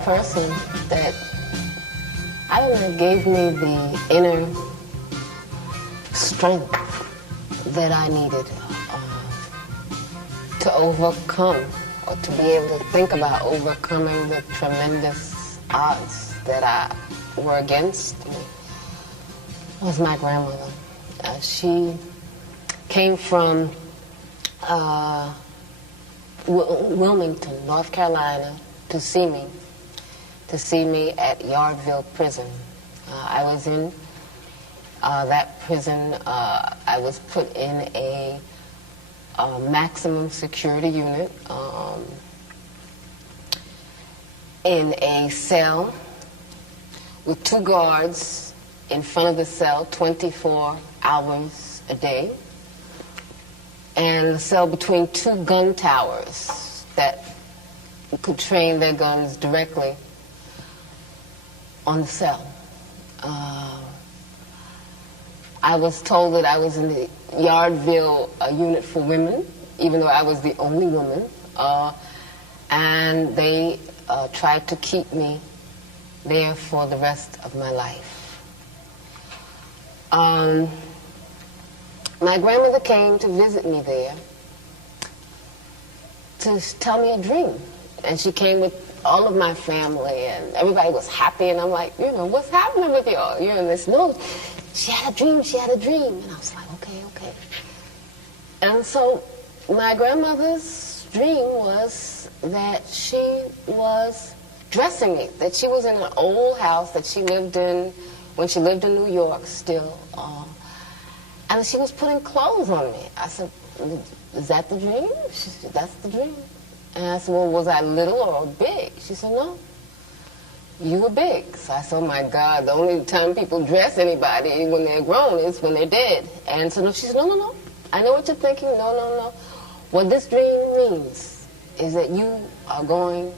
person that, I don't know, gave me the inner strength that I needed to overcome, or to be able to think about overcoming the tremendous odds that were against me, was my grandmother. She came from Wilmington, North Carolina, to see me at Yardville Prison. I was in that prison. I was put in a maximum security unit, in a cell with 2 guards in front of the cell 24 hours a day, and a cell between 2 gun towers that could train their guns directly on the cell. I was told that I was in the Yardville unit for women, even though I was the only woman, and they tried to keep me there for the rest of my life. My grandmother came to visit me there to tell me a dream, and she came with all of my family, and everybody was happy, and I'm like, what's happening with y'all? And this, no, she had a dream, and I was like, okay. And so my grandmother's dream was that she was dressing me, that she was in an old house that she lived in when she lived in New York still, and she was putting clothes on me. I said, is that the dream? She said, that's the dream. And I said, well, was I little or big? She said, no, you were big. So I said, oh my God, the only time people dress anybody when they're grown is when they're dead. And so she said, no, I know what you're thinking, no. What this dream means is that you are going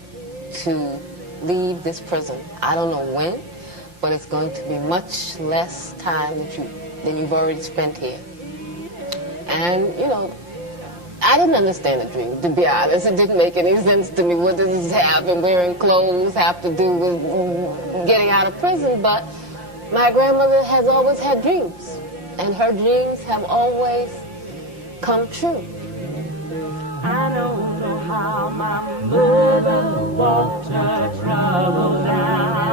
to leave this prison. I don't know when, but it's going to be much less time than you've already spent here. And, I didn't understand the dream, to be honest. It didn't make any sense to me. What does this have and wearing clothes have to do with getting out of prison? But my grandmother has always had dreams, and her dreams have always come true. I don't know how my mother walked her troubles out.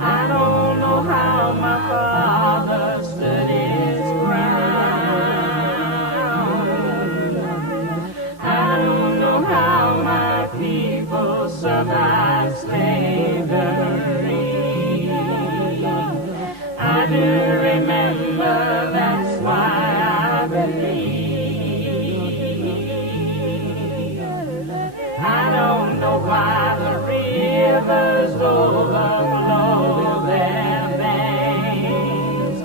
I don't know how my father stood his ground. I don't know how my people survived slavery. I do remember, that's why I believe. I don't know why the rivers overflow their banks.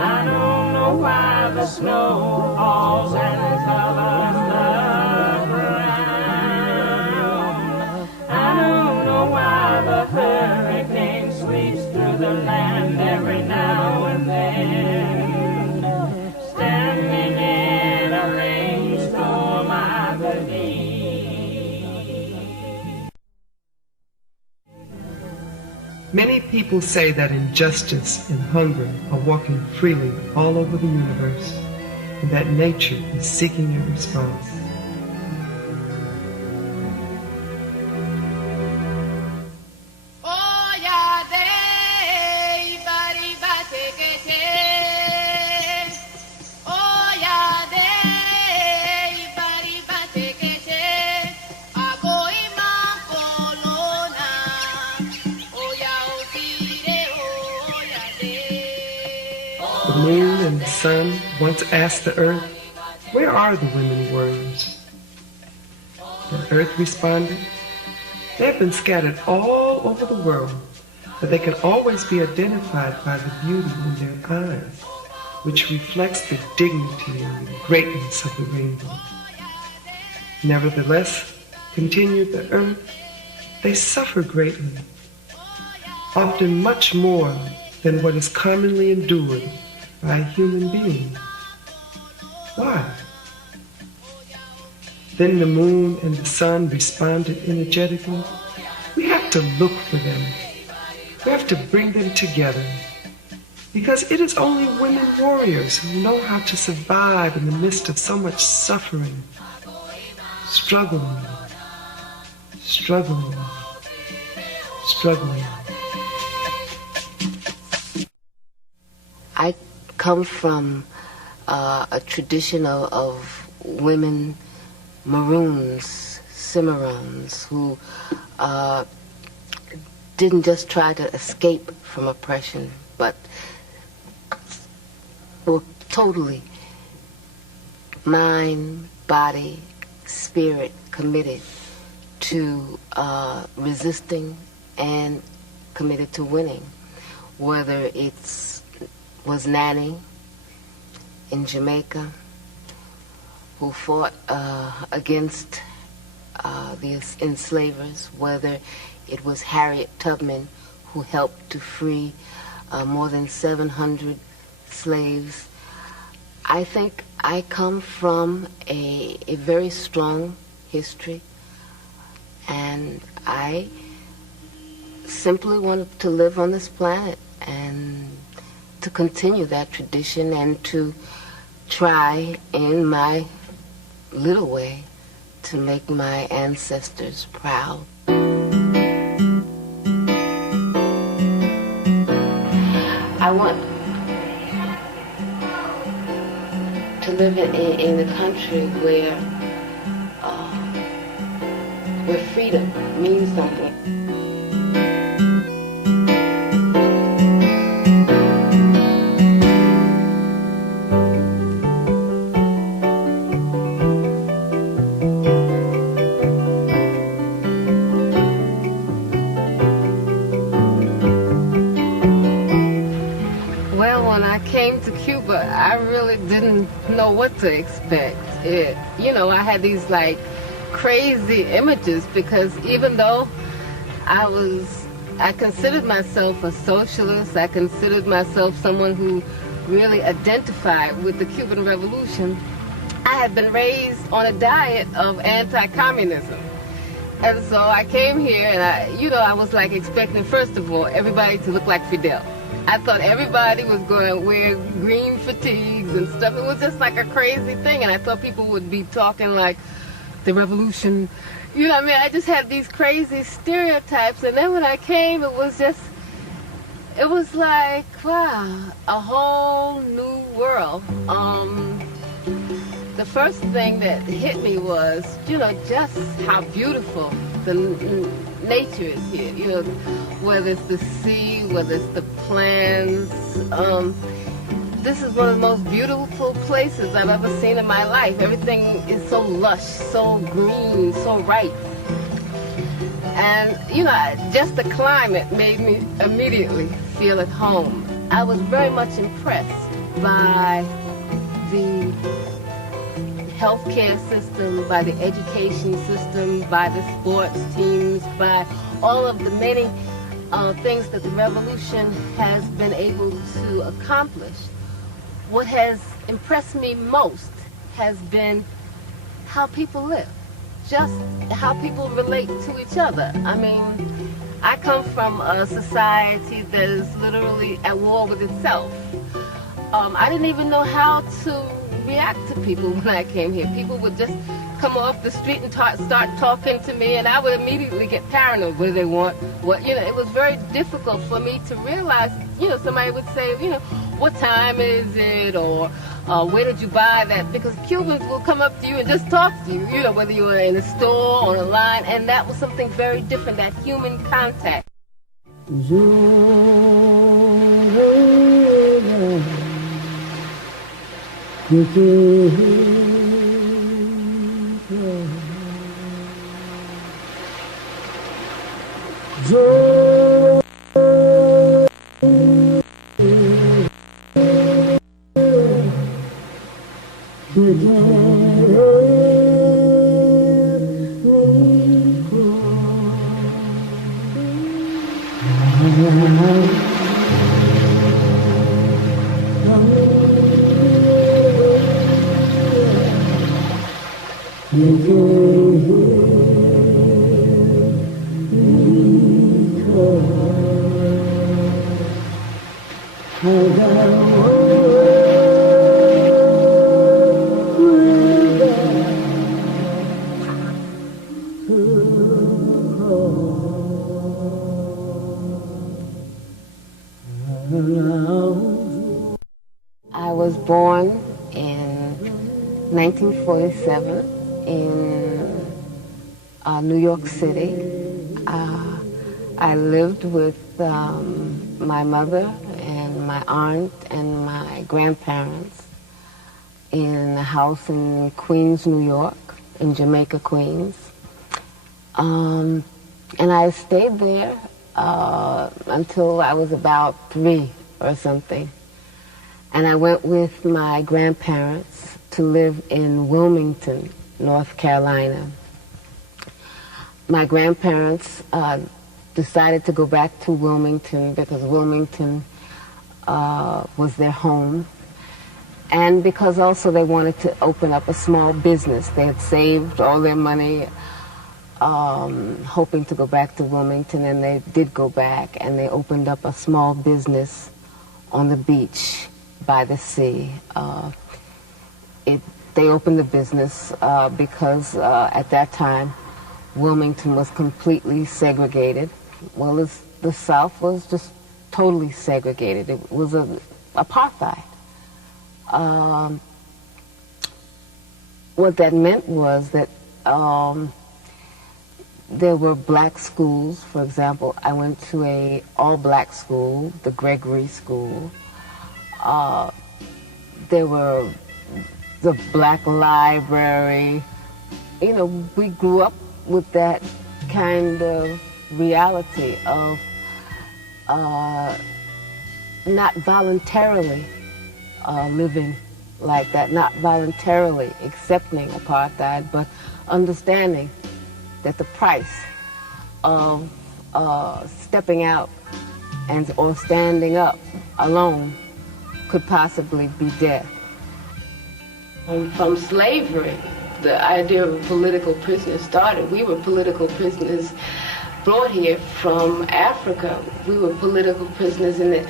I don't know why the snow falls and covers the ground. I don't know why the hurricane sweeps through the land every now and then. Standing in a rainstorm, I believe. Many people say that injustice and hunger are walking freely all over the universe, and that nature is seeking a response. The moon and the sun once asked the earth, where are the women warriors? The earth responded, they have been scattered all over the world, but they can always be identified by the beauty in their eyes, which reflects the dignity and the greatness of the rainbow. Nevertheless, continued the earth, they suffer greatly, often much more than what is commonly endured by a human being. Why? Then the moon and the sun responded energetically. We have to look for them. We have to bring them together. Because it is only women warriors who know how to survive in the midst of so much suffering, struggling, struggling, struggling. I come from a tradition of women maroons, cimarrons, who didn't just try to escape from oppression, but were totally mind, body, spirit committed to resisting and committed to winning. Whether was Nanny in Jamaica, who fought against the enslavers, whether it was Harriet Tubman, who helped to free more than 700 slaves. I think I come from a very strong history, and I simply wanted to live on this planet and to continue that tradition and to try in my little way to make my ancestors proud. I want to live in a country where freedom means something. I really didn't know what to expect. I had these like crazy images, because even though I considered myself a socialist, I considered myself someone who really identified with the Cuban Revolution, I had been raised on a diet of anti-communism. And so I came here and I was like expecting, first of all, everybody to look like Fidel. I thought everybody was going to wear green fatigues and stuff. It was just like a crazy thing. And I thought people would be talking like the revolution. You know what I mean? I just had these crazy stereotypes. And then when I came, it was like, wow, a whole new world. The first thing that hit me was, just how beautiful the nature is here. Whether it's the sea, whether it's the plants. This is one of the most beautiful places I've ever seen in my life. Everything is so lush, so green, so ripe. And, just the climate made me immediately feel at home. I was very much impressed by the healthcare system, by the education system, by the sports teams, by all of the many things that the revolution has been able to accomplish. What has impressed me most has been how people live, just how people relate to each other. I mean, I come from a society that is literally at war with itself. I didn't even know how to react to people when I came here. People would just come off the street and start talking to me, and I would immediately get paranoid. What do they want? It was very difficult for me to realize, somebody would say, what time is it? Or where did you buy that? Because Cubans will come up to you and just talk to you, whether you were in a store, on a line, and that was something very different, that human contact. I was born in 1947 in New York City. I lived with my mother and my aunt and my grandparents in a house in Queens, New York, in Jamaica, Queens. And I stayed there until I was about 3 or something. And I went with my grandparents to live in Wilmington, North Carolina. My grandparents decided to go back to Wilmington because Wilmington was their home. And because also they wanted to open up a small business. They had saved all their money hoping to go back to Wilmington, and they did go back, and they opened up a small business on the beach by the sea. They opened the business because at that time Wilmington was completely segregated. Well, the South was just totally segregated. It was apartheid. What that meant was that there were black schools. For example, I went to a all-black school, the Gregory School. There were the black library. You know, we grew up with that kind of reality of not voluntarily living like that, not voluntarily accepting apartheid, but understanding that the price of stepping out or standing up alone could possibly be death. From slavery, the idea of political prisoners started. We were political prisoners brought here from Africa. We were political prisoners in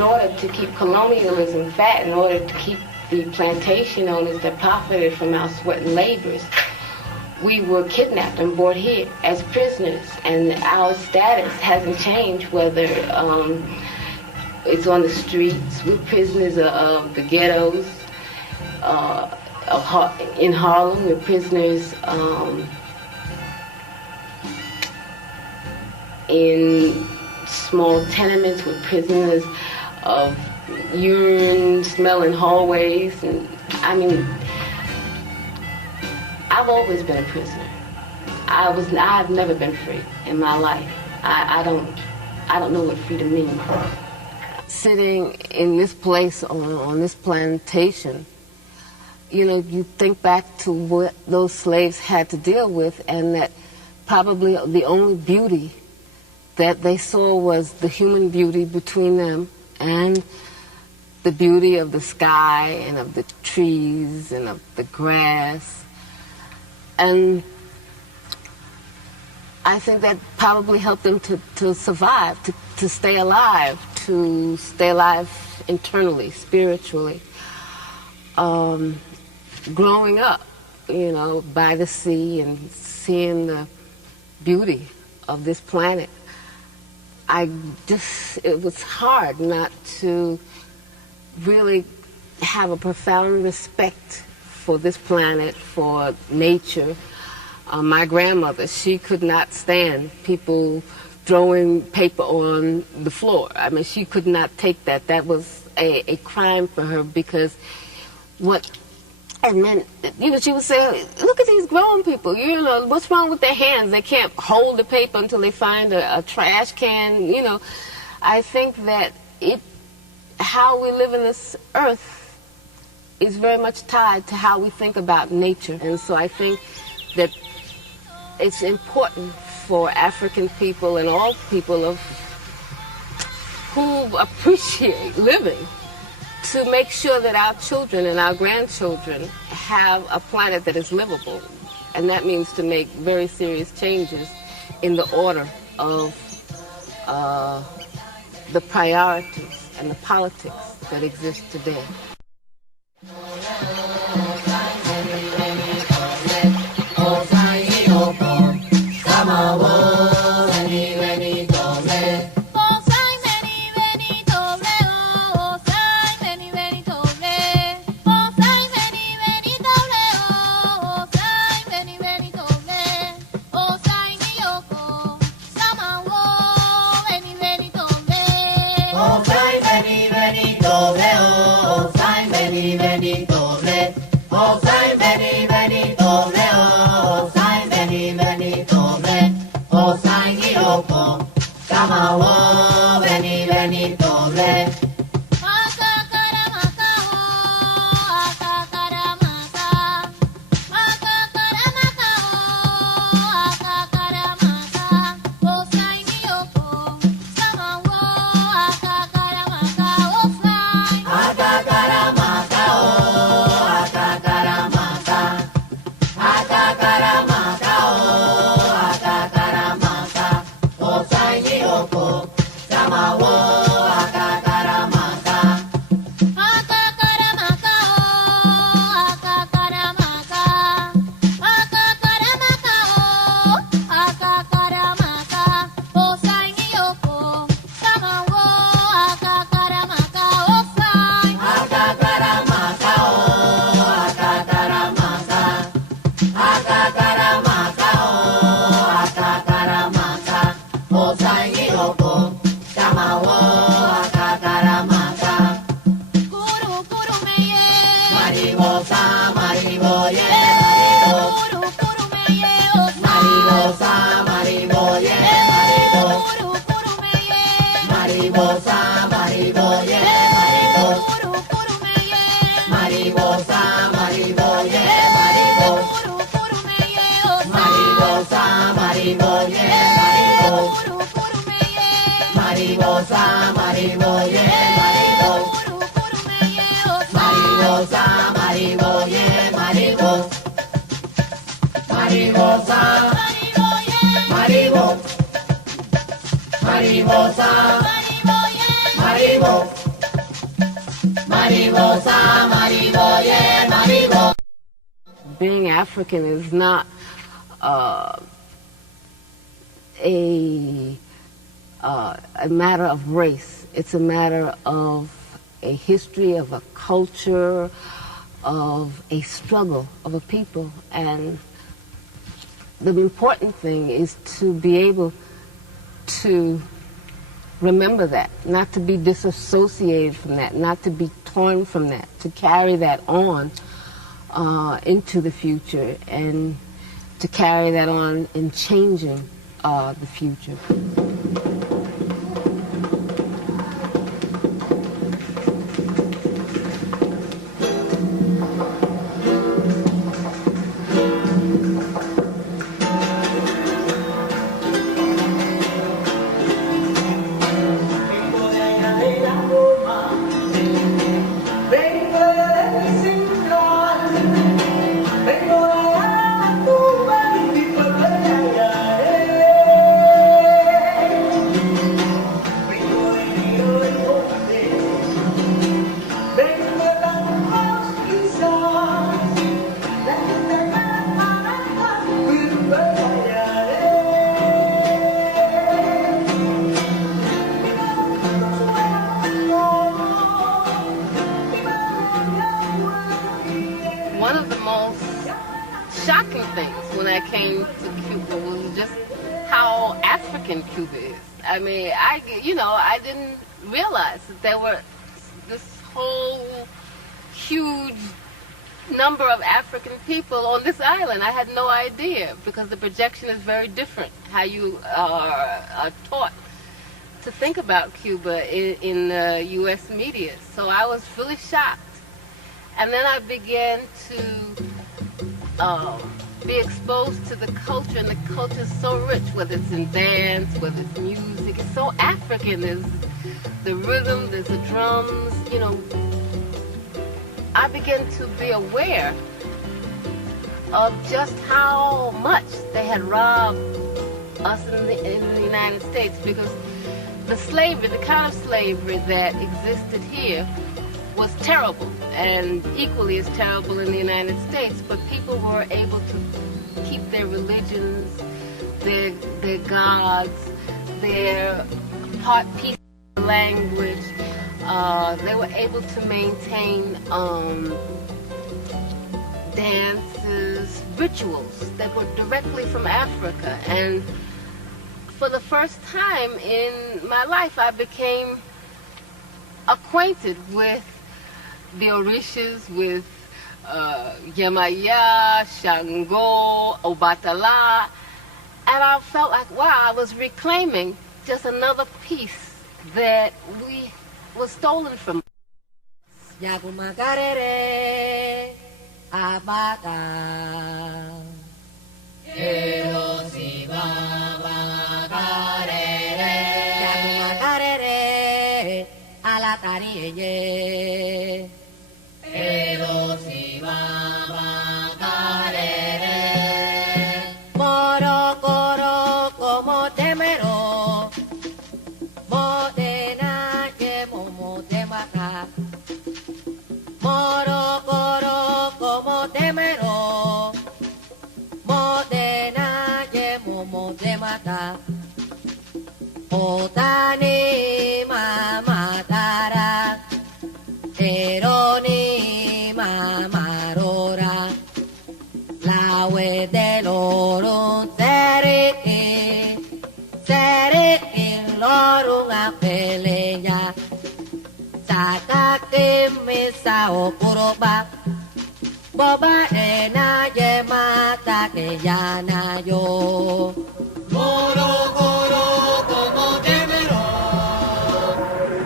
order to keep colonialism fat, in order to keep the plantation owners that profited from our sweat and labors, we were kidnapped and brought here as prisoners, and our status hasn't changed, whether it's on the streets. We're prisoners of the ghettos in Harlem. We're prisoners in small tenements. We're prisoners of urine smelling hallways, and I mean, I've always been a prisoner. I've never been free in my life. I don't know what freedom means. Sitting in this place on this plantation, you know, you think back to what those slaves had to deal with, and that probably the only beauty that they saw was the human beauty between them and the beauty of the sky and of the trees and of the grass. And I think that probably helped them to survive, to stay alive internally, spiritually. Growing up, you know, by the sea and seeing the beauty of this planet, it was hard not to really have a profound respect for this planet, for nature. My grandmother, she could not stand people throwing paper on the floor. I mean, she could not take that. That was a crime for her, because what it meant, you know, she would say, look at these grown people, you know, what's wrong with their hands? They can't hold the paper until they find a trash can, you know. I think that how we live in this earth is very much tied to how we think about nature. And so I think that it's important for African people and all people who appreciate living to make sure that our children and our grandchildren have a planet that is livable. And that means to make very serious changes in the order of the priorities and the politics that exist today. Being African is not a matter of race. It's a matter of a history, of a culture, of a struggle of a people. And the important thing is to be able to remember that, not to be disassociated from that, not to be torn from that, to carry that on into the future and to carry that on in changing the future. One of the most shocking things when I came to Cuba was just how African Cuba is. I mean, I didn't realize that there were this whole huge number of African people on this island. I had no idea, because the projection is very different, how you are taught to think about Cuba in the U.S. media. So I was really shocked. And then I began to be exposed to the culture, and the culture is so rich, whether it's in dance, whether it's music. It's so African. There's the rhythm, there's the drums, I began to be aware of just how much they had robbed us in the United States, because the slavery, the kind of slavery that existed here was terrible, and equally as terrible in the United States, but people were able to keep their religions, their gods, their piece of language. They were able to maintain dances, rituals that were directly from Africa. And for the first time in my life, I became acquainted with the Orishas, with Yemaya, Shango, Obatala, and I felt like, wow, I was reclaiming just another piece that was stolen from us. Yagumagarere abata Erosiba bagarere Yagumagarere alatariye Erosiba bagarere Moro coro como temero Modena momo temata Moro coro como temero Modena momo temata Otani mamatara Eroni mamarora Lawe del oro seriki lorong apelenya Sakake misa okuroba Boba ena yemata ke yana yo Moro koro como temero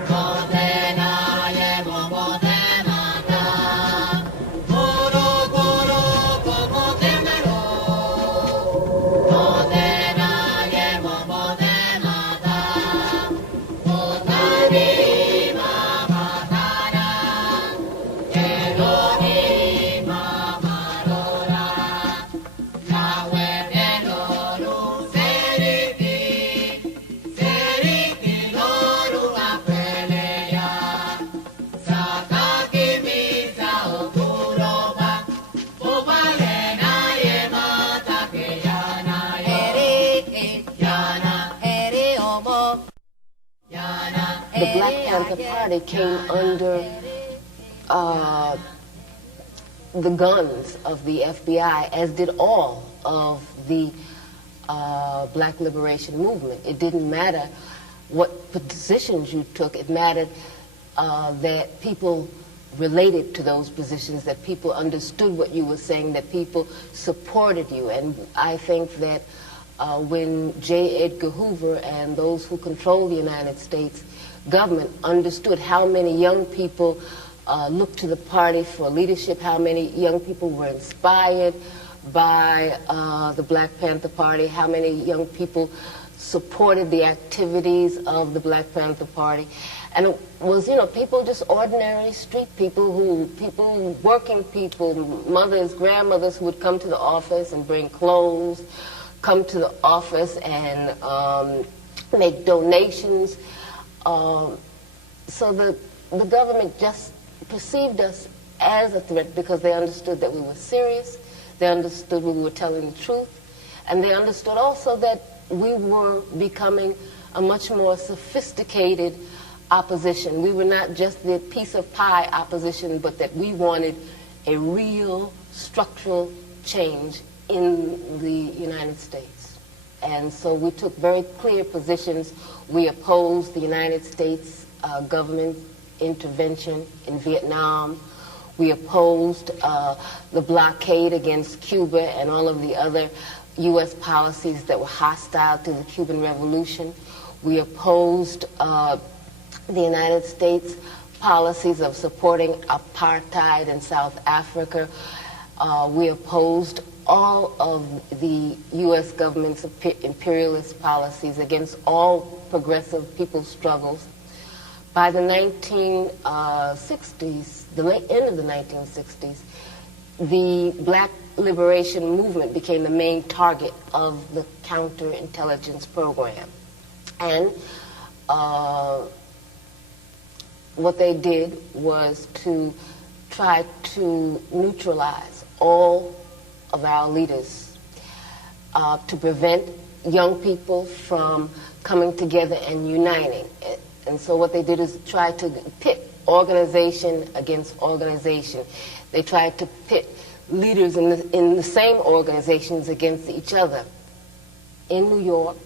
Modena yemomo temata Moro koro como temero Modena yemomo temata Otani mamatara Eroni mamarora Lawe deloro seriki loru apeleya Sakaki misa okuroba Obalena yemata ke yana Eriki yana eri omo The Black Panther Party came under the guns of the FBI, as did all of the Black Liberation Movement. It didn't matter what positions you took. It mattered that people related to those positions, that people understood what you were saying, that people supported you. And I think that when J. Edgar Hoover and those who control the United States government understood how many young people looked to the party for leadership, how many young people were inspired by the Black Panther Party, how many young people supported the activities of the Black Panther Party. And it was, you know, people, just ordinary street people, working people, mothers, grandmothers who would come to the office and bring clothes, come to the office and make donations. So the government just perceived us as a threat because they understood that we were serious, they understood we were telling the truth, and they understood also that we were becoming a much more sophisticated opposition. We were not just the piece of pie opposition, but that we wanted a real structural change in the United States. And so we took very clear positions. We opposed the United States government intervention in Vietnam. We opposed the blockade against Cuba and all of the other U.S. policies that were hostile to the Cuban Revolution. We opposed the United States policies of supporting apartheid in South Africa. We opposed all of the U.S. government's imperialist policies against all progressive people's struggles. By the 1960s, the end of the 1960s, the Black liberation movement became the main target of the counterintelligence program. And what they did was to try to neutralize all of our leaders, to prevent young people from coming together and uniting. And so what they did is try to pit organization against organization. They tried to pit leaders in the same organizations against each other. In New York,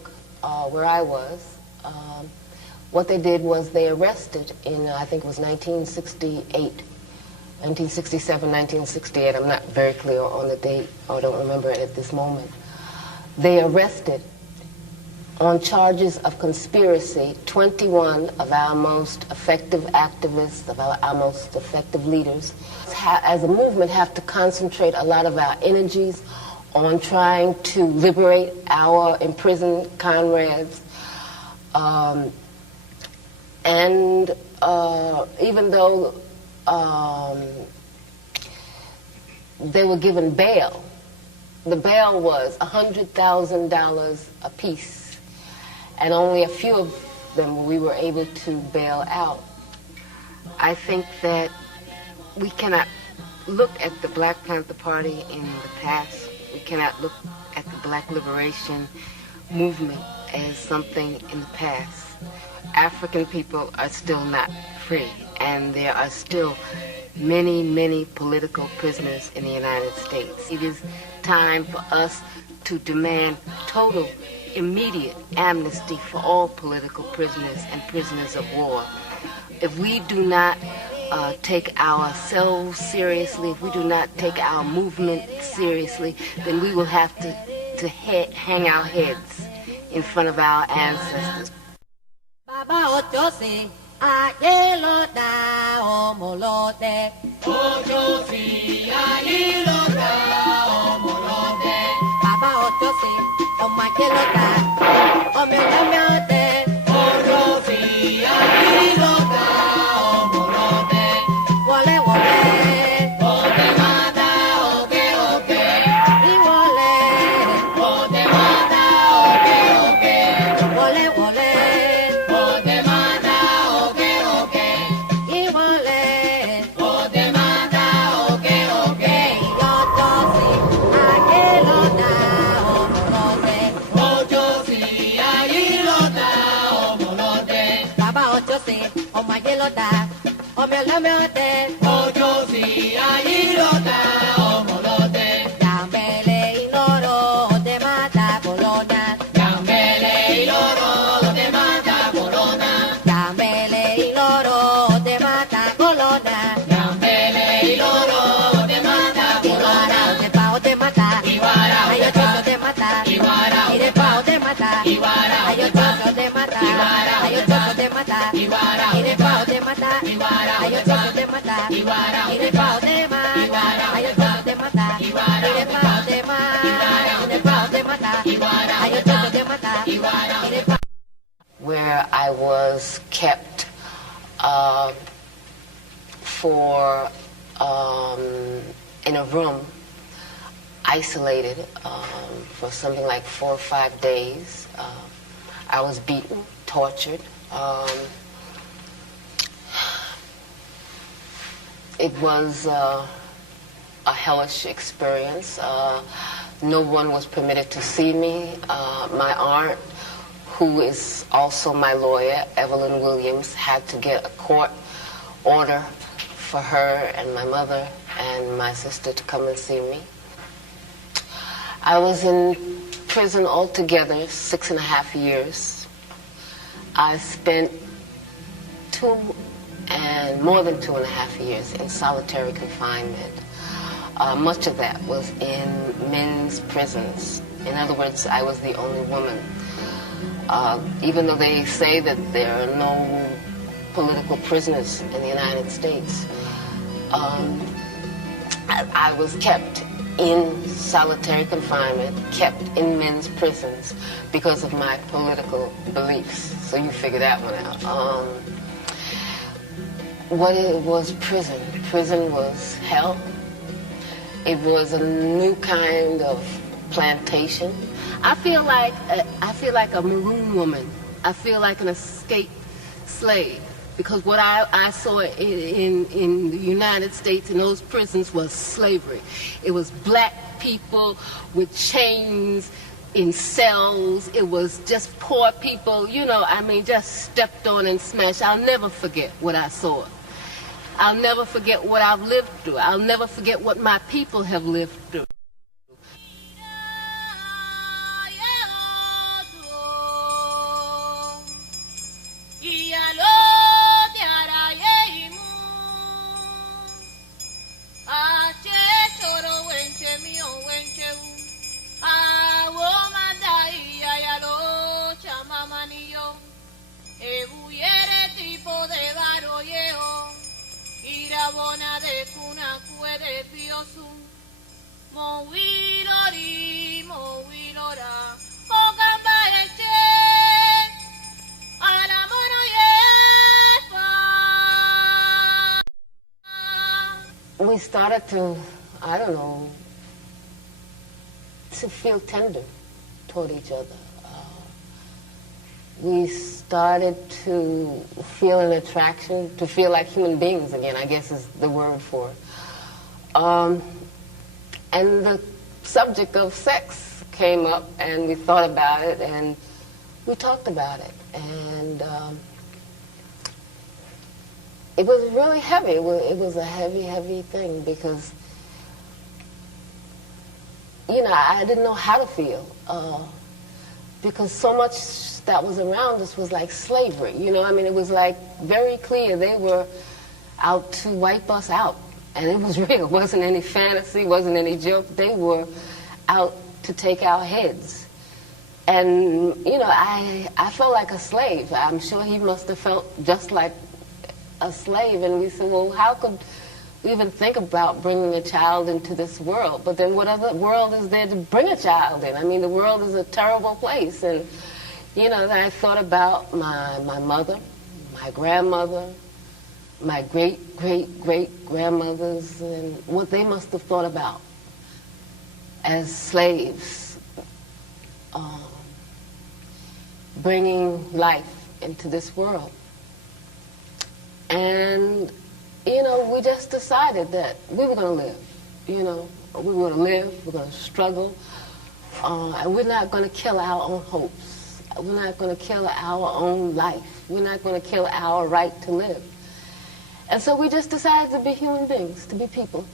where I was, what they did was they arrested in, I think it was 1967, 1968, I'm not very clear on the date, or don't remember it at this moment. They arrested on charges of conspiracy 21 of our most effective activists, of our most effective leaders. As a movement, have to concentrate a lot of our energies on trying to liberate our imprisoned comrades. Even though they were given bail, the bail was $100,000 apiece. And only a few of them we were able to bail out. I think that we cannot look at the Black Panther Party in the past. We cannot look at the Black liberation movement as something in the past. African people are still not free, and there are still many, many political prisoners in the United States. It is time for us to demand total, immediate amnesty for all political prisoners and prisoners of war. If we do not take ourselves seriously, if we do not take our movement seriously, then we will have to hang our heads in front of our ancestors. Baba Ochosi, Ayeloda, Omolote. Ochosi, Ayeloda, Omolote. Baba Ochosi, Omayeloda, Omelote. Ochosi, Ayeloda, Omolote. Wole, wole. Wole, mada, oke, oke. Iwole. Wole, mada, oke, oke. Wole, wole. Omelote, Ochosi, Ayilota, Omolote. Yambele inoro de mata corona. Yambele inoro de mata corona. Yambele inoro de mata corona. Yambele inoro de mata corona. De pao de mata, Iwara, ayochoso de mata, Iwara, y de pao de mata, Iwara, ayochoso de mata, Iwara, ayochoso de mata, Iwara, y de pao de mata, Iwara, ayochoso de mata, Iwara, y de pao de mata, Iwara, ayochoso de mata, Iwara, y de pao de mata, Iwara, y de pao de mata, Iwara, ayochoso de mata, Iwara, y de pao. Where I was kept in a room, isolated for something like 4 or 5 days. I was beaten, tortured. It was a hellish experience. No one was permitted to see me. My aunt, who is also my lawyer, Evelyn Williams, had to get a court order for her and my mother and my sister to come and see me. I was in prison altogether 6.5 years. I spent more than 2.5 years in solitary confinement. Much of that was in men's prisons. In other words, I was the only woman. Even though they say that there are no political prisoners in the United States, I was kept in solitary confinement, kept in men's prisons because of my political beliefs. So you figure that one out. what it was prison. Prison was hell. It was a new kind of plantation. I feel like a maroon woman. I feel like an escaped slave, because what I saw in the United States in those prisons was slavery. It was black people with chains in cells. It was just poor people, just stepped on and smashed. I'll never forget what I saw. I'll never forget what I've lived through. I'll never forget what my people have lived through. Bona de cuna cuere piosu, movilori, movilora, ogamba eche, aramono yepa. We started to, I don't know, to feel tender toward each other. We started to feel an attraction, to feel like human beings again, I guess is the word for it. And the subject of sex came up, and we thought about it, and we talked about it. And it was really heavy. It was a heavy, heavy thing, because, I didn't know how to feel. Because so much that was around us was like slavery, it was like very clear they were out to wipe us out. And it was real. It wasn't any fantasy, wasn't any joke. They were out to take our heads. And, I felt like a slave. I'm sure he must have felt just like a slave. And we said, well, how could we even think about bringing a child into this world? But then what other world is there to bring a child in? I mean, the world is a terrible place. And, I thought about my mother, my grandmother, my great-great-great-grandmothers, and what they must have thought about as slaves, bringing life into this world. And, we just decided that we were going to live, we were going to live, we're going to struggle, and we're not going to kill our own hopes. We're not going to kill our own life. We're not going to kill our right to live. And so we just decided to be human beings, to be people.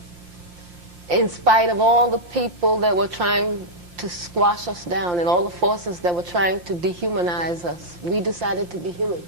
In spite of all the people that were trying to squash us down and all the forces that were trying to dehumanize us, we decided to be human.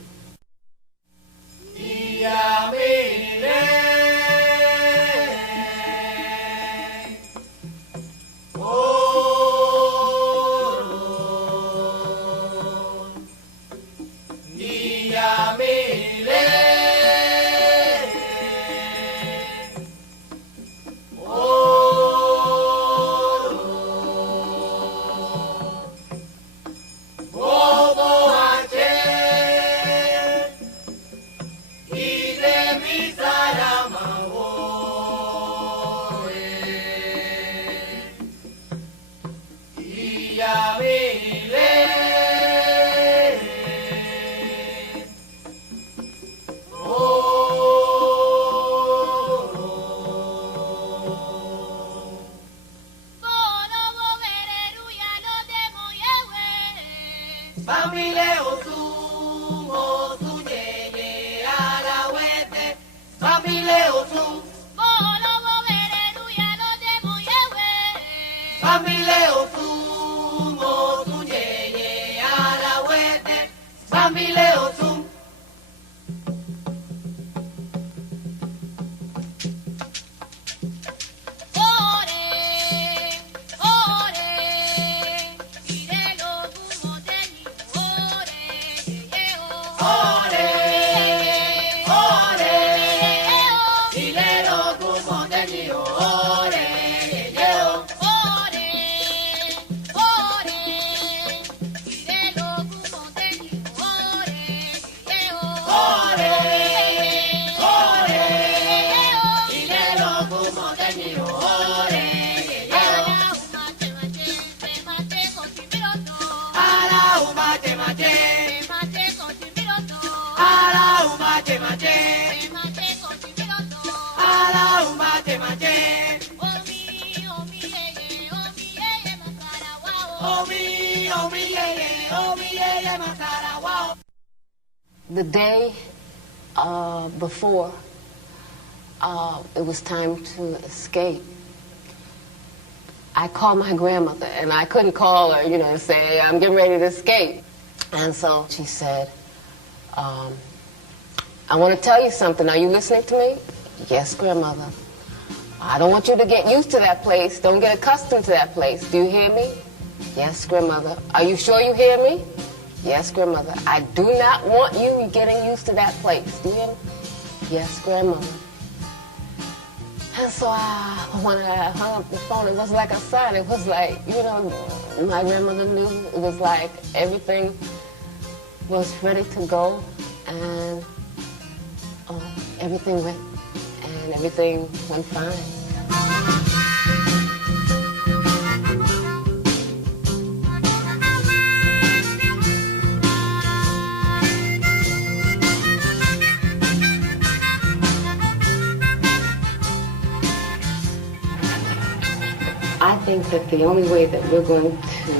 Sara. The day before it was time to escape, I called my grandmother, and I couldn't call her, and say, I'm getting ready to escape. And so she said, I want to tell you something. Are you listening to me? Yes, grandmother. I don't want you to get used to that place. Don't get accustomed to that place. Do you hear me? Yes, grandmother. Are you sure you hear me? Yes, grandmother. I do not want you getting used to that place. Do you hear me? Yes, grandmother. And so when I hung up the phone, it was like a sign. It was like, my grandmother knew. It was like everything was ready to go, and everything went fine. I think that the only way that we're going to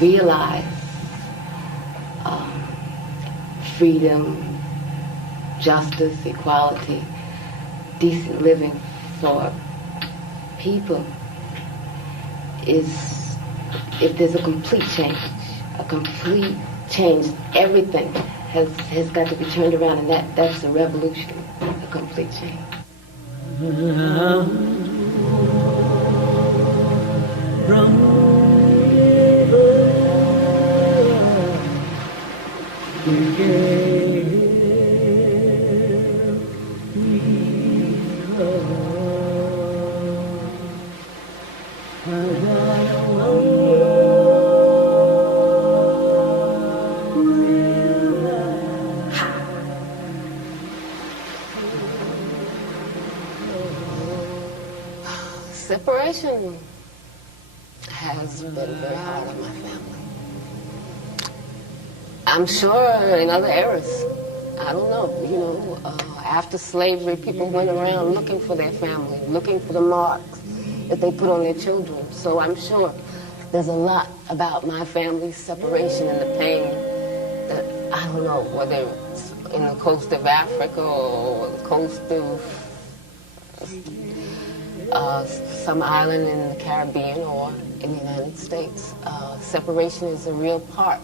realize freedom, justice, equality, decent living for people is if there's a complete change. Everything has got to be turned around, and that's a revolution, a complete change. Separation has been very hard on my family. I'm sure in other eras, I don't know, after slavery, people went around looking for their family, looking for the marks that they put on their children. So I'm sure there's a lot about my family's separation and the pain that I don't know, whether it's in the coast of Africa or the coast of some island in the Caribbean or in the United States. Separation is a real part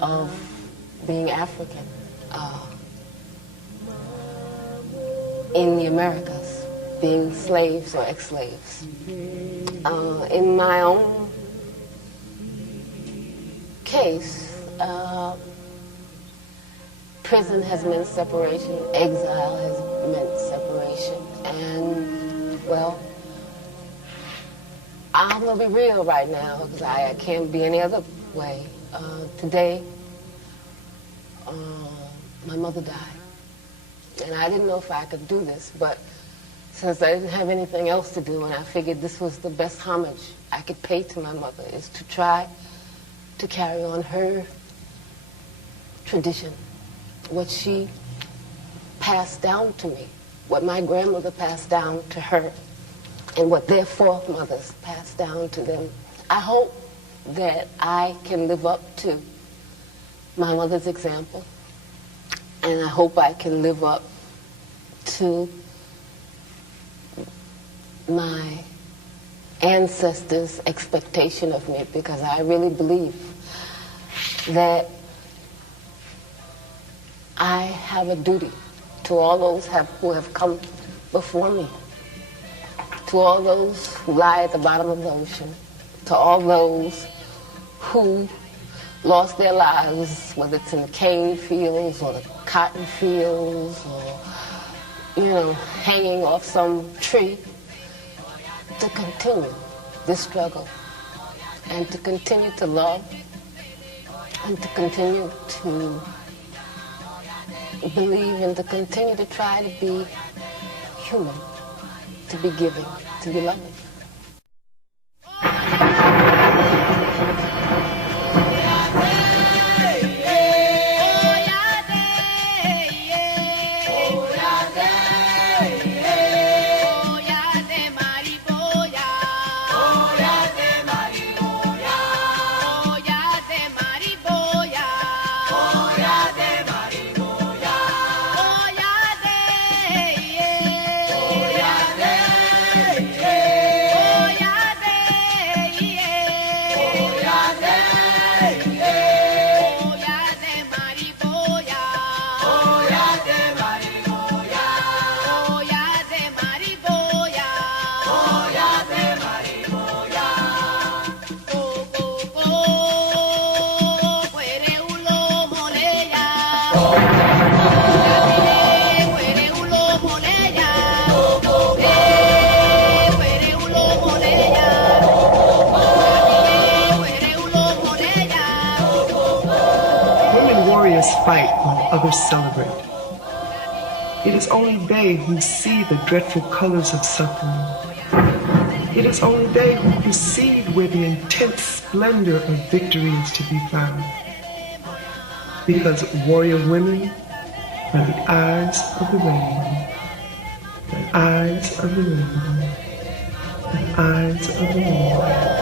of being African in the Americas, being slaves or ex-slaves. In my own case, prison has meant separation, exile has meant separation, and well, I'm going to be real right now because I can't be any other way. Today, my mother died. And I didn't know if I could do this, but since I didn't have anything else to do, and I figured this was the best homage I could pay to my mother, is to try to carry on her tradition, what she passed down to me, what my grandmother passed down to her, and what their foremothers passed down to them. I hope that I can live up to my mother's example, and I hope I can live up to my ancestors' expectation of me, because I really believe that I have a duty to all those who have come before me, to all those who lie at the bottom of the ocean, to all those who lost their lives, whether it's in the cane fields or the cotton fields or, hanging off some tree, to continue this struggle and to continue to love and to continue to believe and to continue to try to be human to be giving, to be loving. Fight while others celebrate. It is only they who see the dreadful colors of suffering. It is only they who perceive where the intense splendor of victory is to be found. Because warrior women are the eyes of the rainbow, the eyes of the rainbow, the eyes of the rainbow.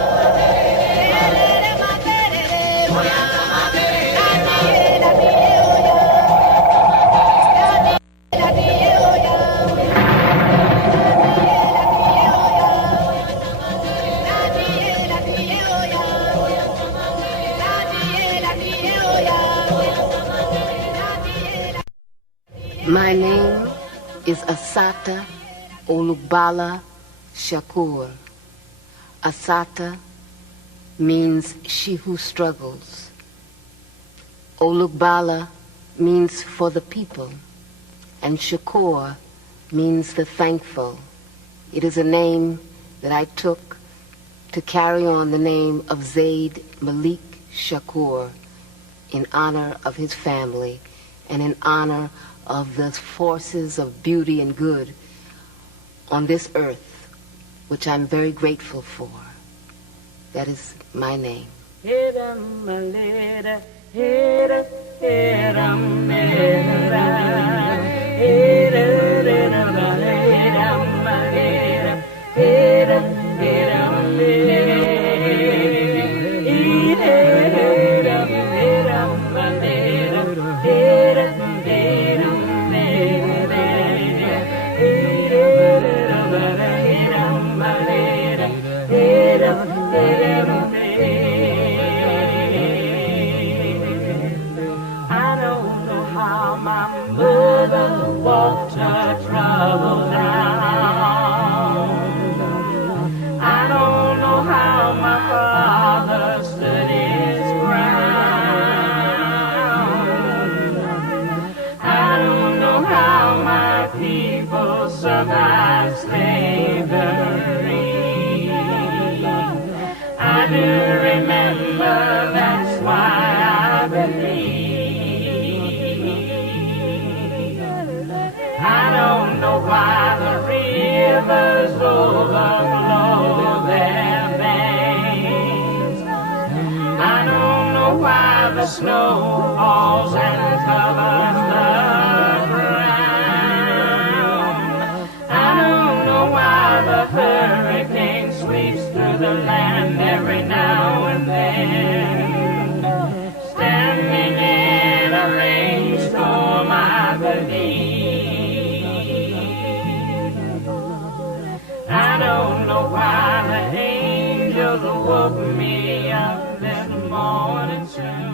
My name is Assata Shakur. Assata means she who struggles. Olugbala means for the people. And Shakur means the thankful. It is a name that I took to carry on the name of Zaid Malik Shakur in honor of his family and in honor of the forces of beauty and good on this earth, which I'm very grateful for. That is my name. I don't know how my mother walked her troubles down. I don't know how my father stood his ground. I don't know how my people survived slavery. I do remember, that's why I believe. I don't know why the rivers overflow their banks. I don't know why the snow falls and covers the ground. I don't know why the hurricane sweeps through the land every now and then. Standing in a rainstorm, I believe. I don't know why the angels woke me up this morning too.